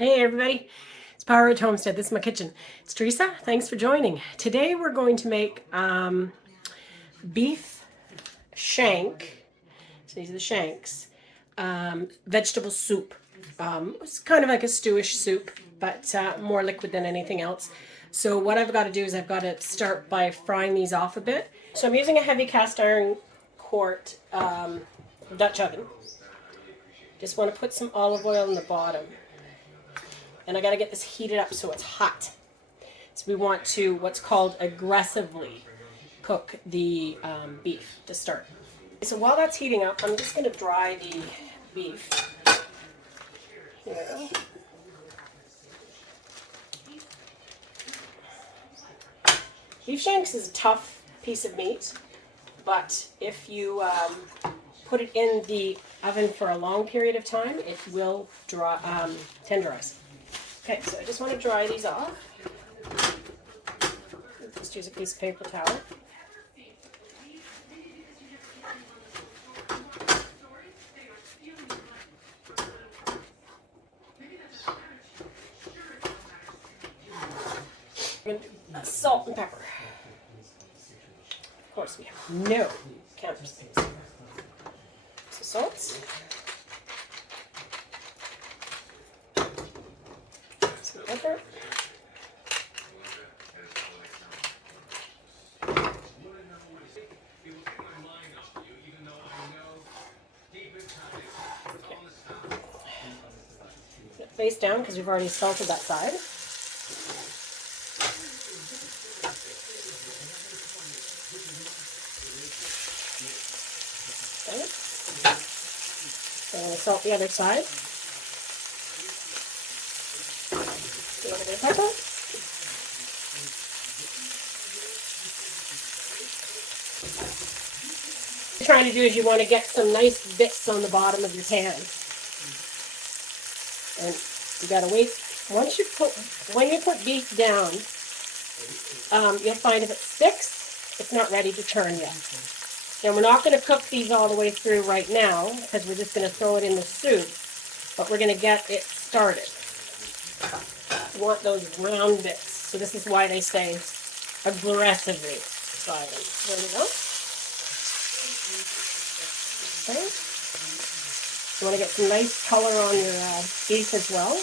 Hey everybody, it's Power at Homestead. This is my kitchen. It's Teresa. Thanks for joining. Today we're going to make beef shank. So these are the shanks. Vegetable soup. It's kind of like a stewish soup, but more liquid than anything else. So what I've got to do is I've got to start by frying these off a bit. So I'm using a heavy cast iron quart Dutch oven. Just want to put some olive oil in the bottom. And I got to get this heated up so it's hot. So we want to what's called aggressively cook the beef to start. So while that's heating up, I'm just going to dry the beef. Here. Beef shanks is a tough piece of meat, but if you put it in the oven for a long period of time, it will tenderize. Okay, so I just want to dry these off. Just use a piece of paper towel. Salt and pepper. Of course, we have no counter space. So salt. Some pepper. Face down because we've already salted that side. Okay. I'm going to salt the other side. A little bit of pepper. What you're trying to do is you want to get some nice bits on the bottom of your pan. And you gotta wait. When you put beef down, you'll find if it sticks, it's not ready to turn yet. Now we're not going to cook these all the way through right now because we're just going to throw it in the soup, but we're going to get it started. You want those round bits, so this is why they say aggressively fry them. There we go. Okay. You want to get some nice color on your beef as well.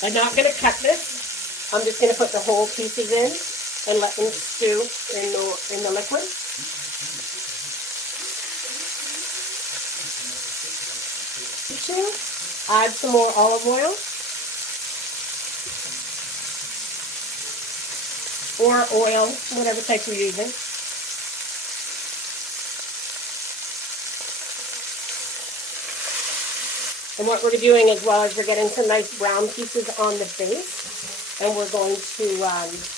I'm not going to cut this. I'm just going to put the whole pieces in and let them stew in the liquid. Add some more olive oil. Or oil, whatever type you're using. And what we're doing as well is we're getting some nice brown pieces on the base, and we're going to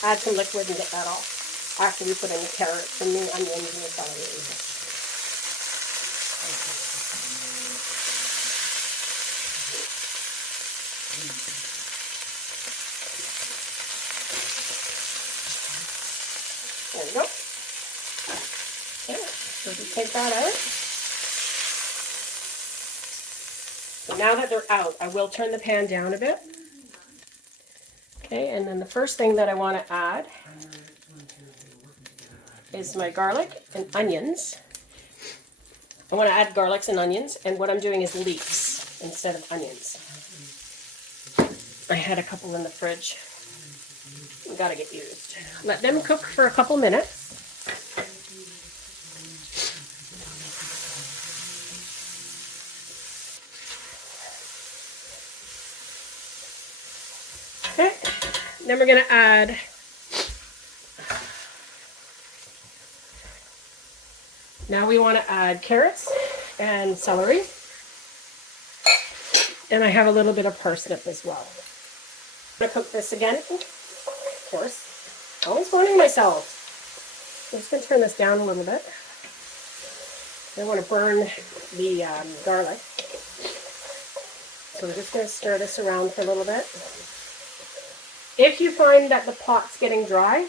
add some liquid and get that off after we put in the carrots and the onions and the celery. There we go. Okay, so just take that out. So now that they're out, I will turn the pan down a bit. Okay, and then the first thing that I want to add is my garlic and onions. I want to add garlics and onions, and what I'm doing is leeks instead of onions. I had a couple in the fridge. Gotta get used. Let them cook for a couple minutes. Okay, then we're gonna add we want to add carrots and celery. And I have a little bit of parsnip as well. I'm gonna cook this again. Of course, always warning myself. I'm just going to turn this down a little bit. I don't want to burn the garlic. So we're just going to stir this around for a little bit. If you find that the pot's getting dry,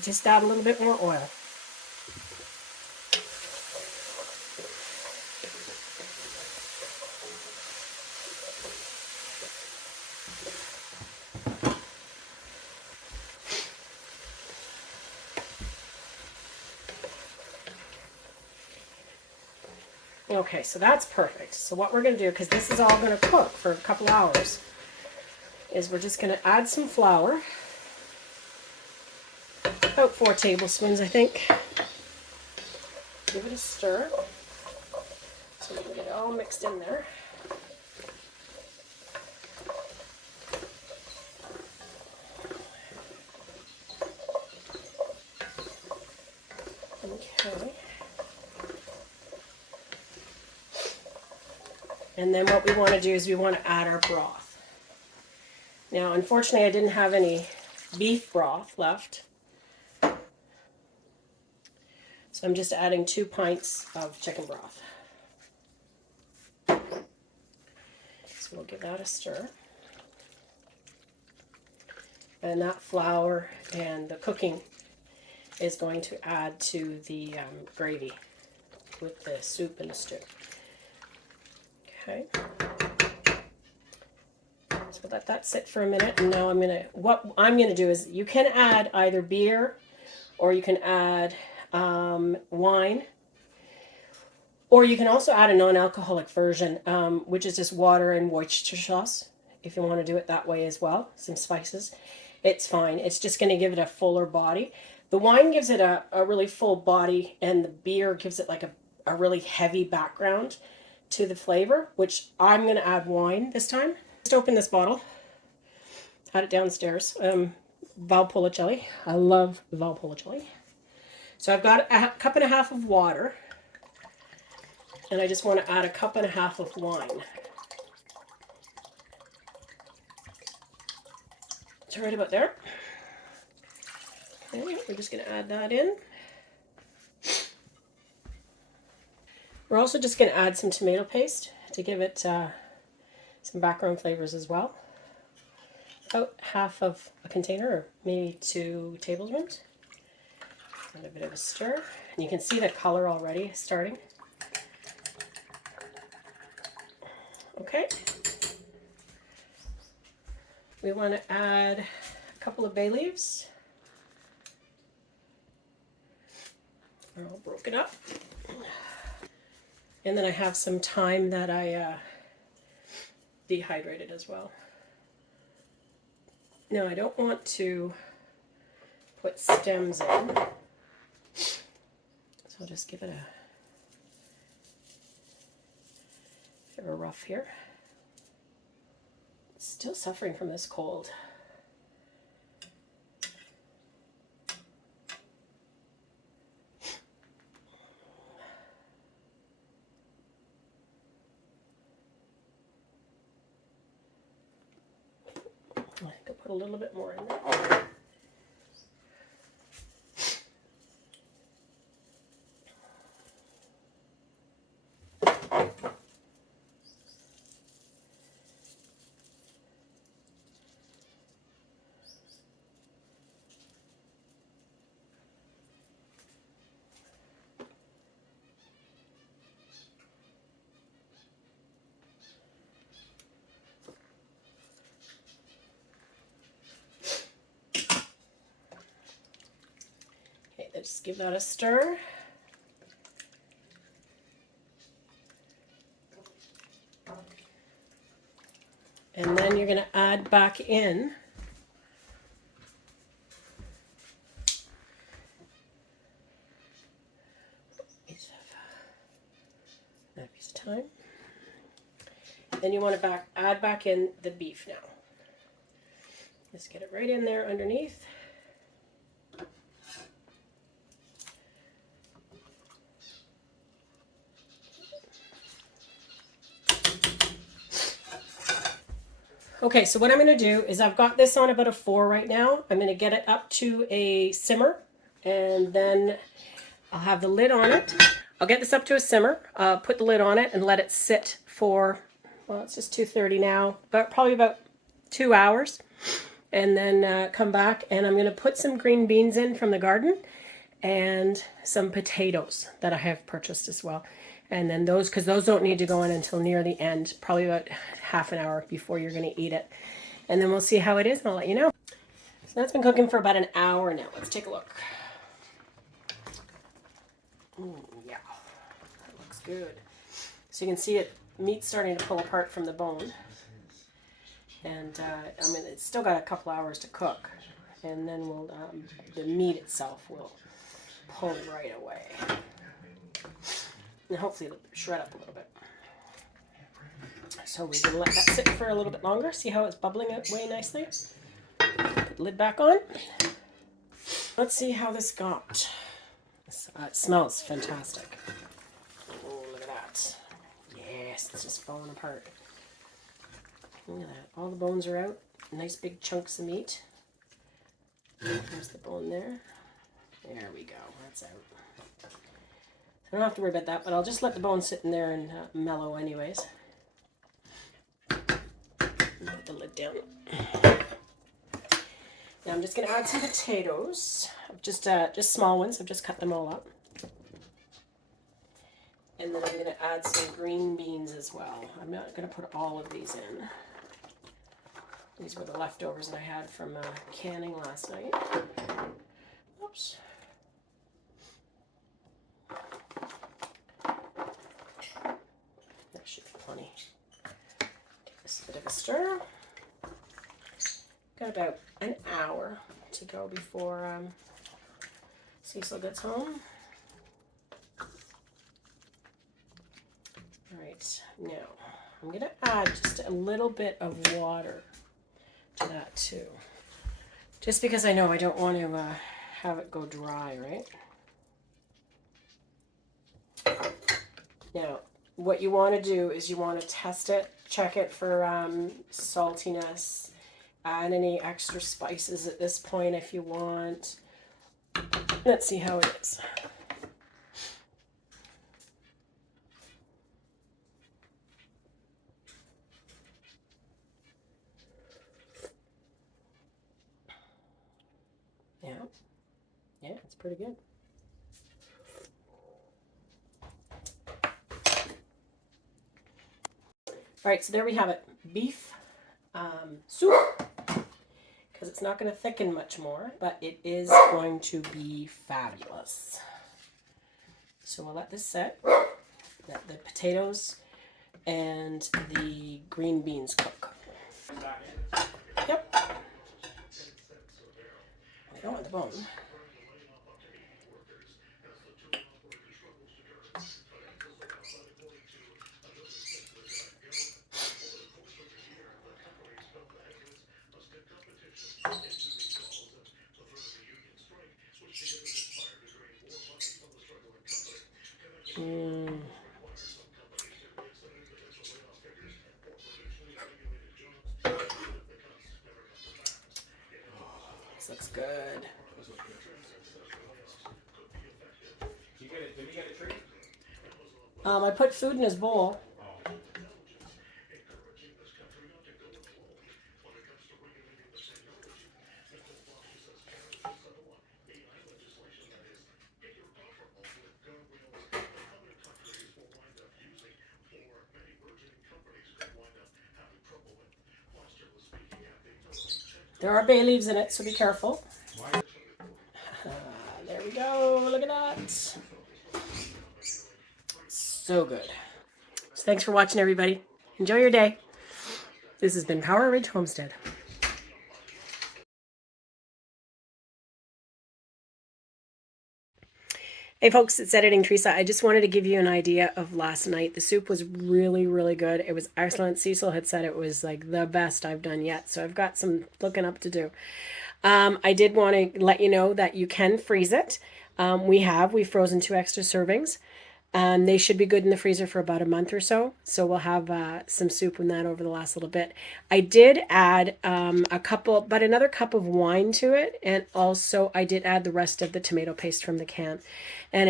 just add a little bit more oil. Okay, so that's perfect. So what we're going to do, because this is all going to cook for a couple hours, is we're just going to add some flour. About 4 tablespoons, I think. Give it a stir so we can get it all mixed in there. Okay. And then what we want to do is we want to add our broth. Now, unfortunately, I didn't have any beef broth left. So I'm just adding 2 pints of chicken broth. So we'll give that a stir. And that flour and the cooking is going to add to the gravy with the soup and the stew. Okay. So let that sit for a minute, and now what I'm gonna do is, you can add either beer or you can add wine, or you can also add a non-alcoholic version, which is just water and Worcestershire sauce, if you want to do it that way as well. Some spices. It's fine. It's just going to give it a fuller body. The wine gives it a really full body, and the beer gives it like a really heavy background to the flavor, which I'm going to add wine this time. Just open this bottle. Had it downstairs. Valpolicella. I love Valpolicella. So I've got a cup and a half of water, and I just want to add a cup and a half of wine. So right about there. Okay, we're just going to add that in. We're also just going to add some tomato paste to give it some background flavors as well. About half of a container, or maybe 2 tablespoons. And a bit of a stir. And you can see the color already starting. Okay. We want to add a couple of bay leaves. They're all broken up. And then I have some thyme that I dehydrated as well. Now I don't want to put stems in, so I'll just give it a bit of a rough here. Still suffering from this cold. I could put a little bit more in there. Just give that a stir. And then you're going to add back in a piece of thyme. Then you want to add back in the beef now. Just get it right in there underneath. Okay, so what I'm going to do is, I've got this on about a 4 right now. I'm going to get it up to a simmer, and then I'll have the lid on it. I'll get this up to a simmer, put the lid on it, and let it sit for, well, it's just 2:30 now, but probably about 2 hours. And then come back, and I'm going to put some green beans in from the garden, and some potatoes that I have purchased as well. And then those, because those don't need to go in until near the end, probably about half an hour before you're going to eat it. And then we'll see how it is, and I'll let you know. So that's been cooking for about an hour now. Let's take a look. Yeah, that looks good. So you can see it, meat's starting to pull apart from the bone. And I mean, it's still got a couple hours to cook. And then we'll, the meat itself will pull right away. And hopefully it'll shred up a little bit. So we're going to let that sit for a little bit longer. See how it's bubbling away nicely? Put the lid back on. Let's see how this got. It smells fantastic. Oh, look at that. Yes, it's just falling apart. Look at that. All the bones are out. Nice big chunks of meat. There's the bone there. There we go. That's out. I don't have to worry about that, but I'll just let the bone sit in there and mellow anyways. Put the lid down. Now I'm just going to add some potatoes. Just small ones. I've just cut them all up. And then I'm going to add some green beans as well. I'm not going to put all of these in. These were the leftovers that I had from canning last night. Oops. That should be plenty. Give this a bit of a stir. Got about an hour to go before Cecil gets home. All right, now I'm going to add just a little bit of water to that too. Just because I know I don't want to have it go dry, right? Now, what you want to do is you want to test it, check it for saltiness, add any extra spices at this point if you want. Let's see how it is. Yeah, it's pretty good. All right, so there we have it. Beef soup. Because it's not going to thicken much more, but it is going to be fabulous. So we'll let this set. Let the potatoes and the green beans cook. Yep. I don't want the bone. This looks good. I put food in his bowl. There are bay leaves in it, so be careful. There we go. Look at that. So good. So thanks for watching, everybody. Enjoy your day. This has been Power Ridge Homestead. Hey folks, it's Editing Teresa. I just wanted to give you an idea of last night. The soup was really, really good. It was excellent. Cecil had said it was like the best I've done yet. So I've got some looking up to do. I did want to let you know that you can freeze it. We've frozen 2 extra servings. They should be good in the freezer for about a month or so. So we'll have some soup in that over the last little bit. I did add another cup of wine to it. And also I did add the rest of the tomato paste from the can. And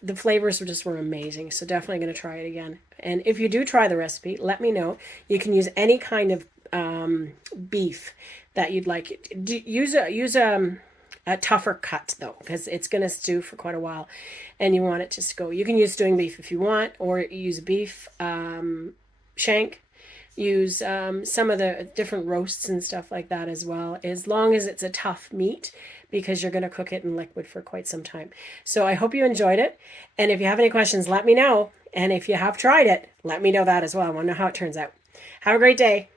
the flavors were amazing. So definitely going to try it again. And if you do try the recipe, let me know. You can use any kind of beef that you'd like. Use a tougher cut though, because it's going to stew for quite a while and you want it to go. You can use stewing beef if you want, or use beef shank. Use some of the different roasts and stuff like that as well, as long as it's a tough meat. because you're going to cook it in liquid for quite some time. So I hope you enjoyed it. And if you have any questions, let me know. And if you have tried it, let me know that as well. I want to know how it turns out. Have a great day.